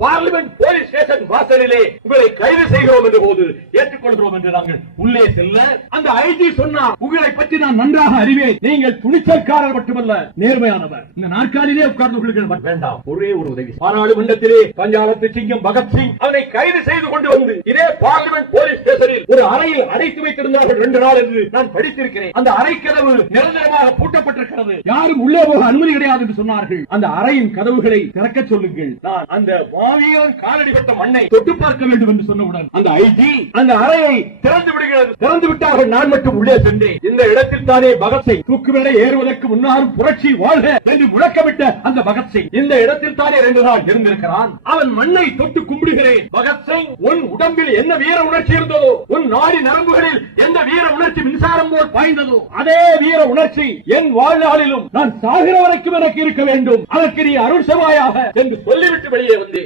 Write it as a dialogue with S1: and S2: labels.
S1: Parliament police station வாசலிலே உங்களை கைது செய்கிறோம் என்ற போது ஏற்றுக்கொள்கிறோம் என்று நாங்கள் உள்ளே செல்ல அந்த ஐஜி சொன்னார் உங்களை பற்றி நான் நன்றாக அறிவேன். நீங்கள் துணிச்சல்காரர் மட்டுமல்ல நேர்மையானவர். இந்த நாற்காலிலே உட்கார்ந்து கொள்ளுங்கள். வேண்டாம் ஒரே ஒரு உதவி. பாராளுமன்றத்திலே பஞ்சாலத்து சிங்கம் பகத்சிங் அவனை கைது செய்து கொண்டு வந்து இதே பார்லிமெண்ட் போலீஸ் அறையில் அடைத்து வைத்திருந்தார்கள் ரெண்டு நாள் என்று நான் படித்திருக்கிறேன். அந்த அறை கதவு நிரந்தரமாக பூட்டப்பட்டிருக்கிறது. யாரும் உள்ளே போக அனுமதி கிடையாது என்று சொன்னார்கள். அந்த அறையின் கதவுகளை திறக்க சொல்லுங்கள். நான் அந்த மாவீரன் காலடிப்பட்ட மண்ணை தொட்டு பார்க்க வேண்டும் என்று சொன்னவுடன் அந்த ஐஜி அந்த அறையை திறந்து விடுகிறது. திறந்து விட்டார்கள் நான் மட்டும் உள்ளே சென்றேன். இந்த இடத்தில் தானே பகத்சிங் தூக்கு மேலே ஏறுவதற்கு முன்னாலும் புரட்சி வாழ்க என்று முழக்கமிட்ட அந்த பகத்சிங் இந்த இடத்தில் தானே ரெண்டு நாள் இருந்திருக்கிறான். அவன் மண்ணை தொட்டு கும்பிடுகிறேன். பகத்சிங் உன் உடம்பில் என்ன வீர உணர்ச்சி இருந்ததோ? உன் நாடி நரம்புகளில் எந்த வீர உணர்ச்சி மின்சாரம் போல் பாய்ந்ததோ அதே வீர உணர்ச்சி என் வாழ்நாளிலும் நான் சாகிற வரைக்கும் எனக்கு இருக்க வேண்டும். அதற்கு நீ அருள் செவாயாக என்று சொல்லிவிட்டு வெளியே வந்தேன்.